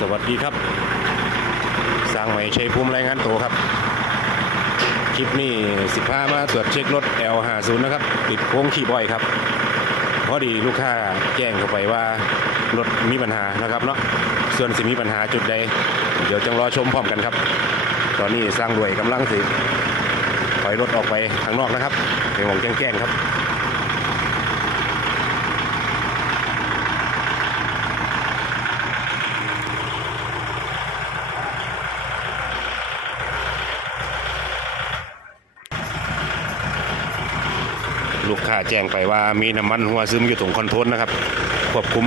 สวัสดีครับ สร้างใหม่ชัยภูมิรายงานตัวครับ คลิปนี้สิบห้ามาตรวจเช็ครถ L50 นะครับ ติดโค้งขี่บ่อยครับ พอดีลูกค้าแจ้งเข้าไปว่ารถมีปัญหานะครับเนาะส่วนสิมีปัญหาจุดใด เดี๋ยวจังรอชมพร้อมกันครับ ตอนนี้สร้างด้วยกำลังสิถอยรถออกไปข้างนอกนะครับเป็นวงแจ้งๆครับ ลูกค้าแจ้งไปว่ามีน้ำมันหัวซึมอยู่ตรงคอนโทรลนะครับควบคุม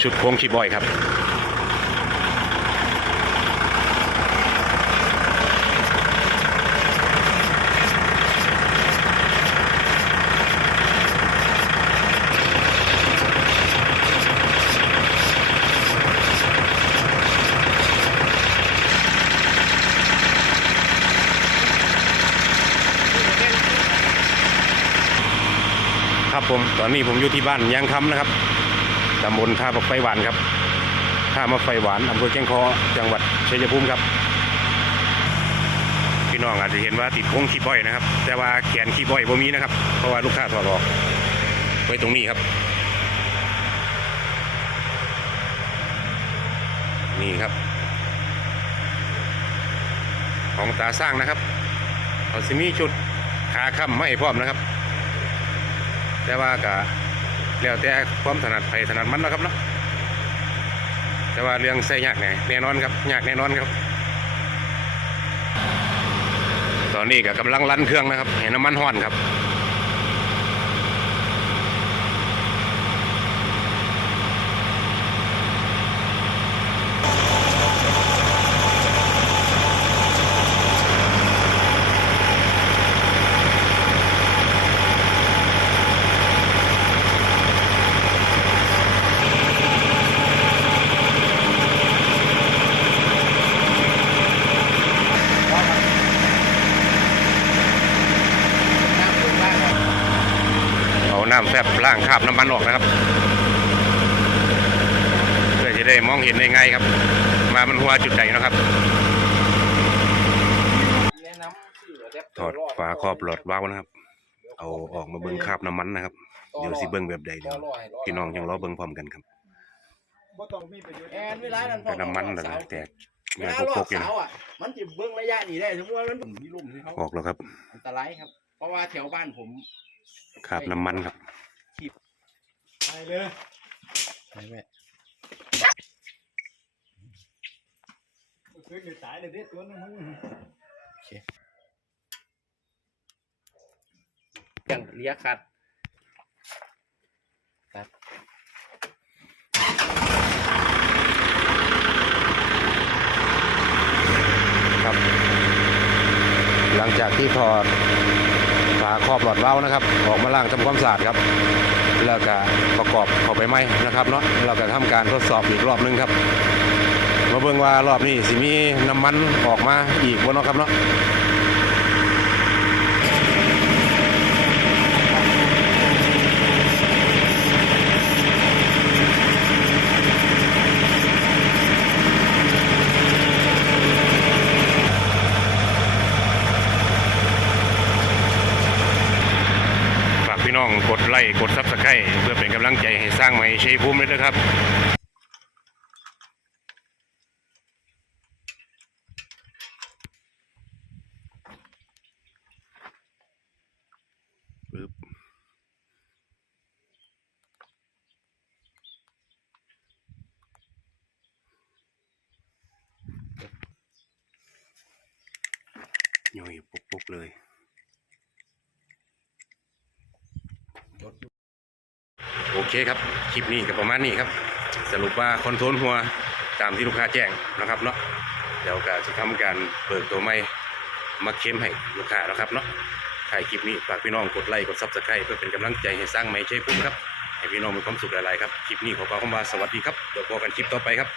ชุดโค้งคีบอยครับ ครับผมตอนนี้ผมอยู่ที่บ้านยางคำนะครับตำบลท่าบักไฟหวานครับท่ามาไฟหวานอำเภอแก้งคอจังหวัดชัยภูมิครับ พี่น้องอาจจะเห็นว่าติดโค้งขี้บ่อยนะครับ แต่ว่าแขนขี้บ่อยบ่มีนะครับ เพราะว่าลูกค้าถอดออก ไว้ตรงนี้ครับ นี่ครับ ของตาสร้างนะครับเขาสิมีชุดขาค้ำไม่พร้อมนะครับ แต่ว่าก็แล้วแต่ความถนัดไปถนัดมันนะครับเนาะแต่ว่าเรื่องใส่ยากแน่แน่นอนครับยากแน่นอนครับ ตอนนี้ก็กำลังลั่นเครื่องนะครับเห็นน้ำมันห้อนครับ น้ำแฟบล้างคราบน้ำมันออกนะครับ เพื่อจะได้มองเห็นได้ง่ายครับ มามันหัวจุดใดนะครับถอดฝาครอบหลอดวาล์วนะครับ เอาออกมาเบิ้งคราบน้ำมันนะครับ เดี๋ยวสิเบิ้งแบบใดเดี๋ยวพี่น้องยังรอเบิ้งพร้อมกันครับแอนเวลานั้นแต่น้ำมันนั่นแหละแตกเวงานลารพอกกๆอยู่เสานะอะมันจะเบิ้งระยะนี้ได้สมมติว่ามันมีลุ่มที่เขาออกแล้วครับ อันตรายครับ เพราะว่าแถวบ้านผม คราบน้ำมันครับไปเลยใช่ไหมคือเดือดตายเลยเด็ดตัวนึงมึงอย่างเลียขัดครับ หลังจากที่ถอด ฝาครอบหลอดเว้านะครับ ออกมาล้างทำความสะอาดครับ แล้วก็ประกอบเข้าไปไหมนะครับเนาะเราก็ทำการทดสอบอีกรอบนึงครับ มาเบิ่งว่ารอบนี้สิมีน้ำมันออกมาอีกบ่เนาะครับเนาะ น้องกดไลค์กดซับสไครต์เพื่อเป็นกำลังใจให้สร้างใหม่ชัยภูมิเลยนะครับปึ๊บย่อยปุกๆเลย โอเคครับ คลิปนี้ก็ประมาณนี้ครับ สรุปว่าคอนโทรลหัวตามที่ลูกค้าแจ้งนะครับเนาะเดี๋ยวก็จะทำการเบิกตัวใหม่มาเข้มให้ลูกค้าแล้วครับเนาะถ่ายคลิปนี้ฝากพี่น้องกดไลค์กดซับสไครต์เพื่อเป็นกำลังใจให้สร้างใหม่ใช่พุ่มครับให้พี่น้องมีความสุขหลายๆครับ คลิปนี้ขอกล่าวคำว่าสวัสดีครับเดี๋ยวพบกันคลิปต่อไปครับ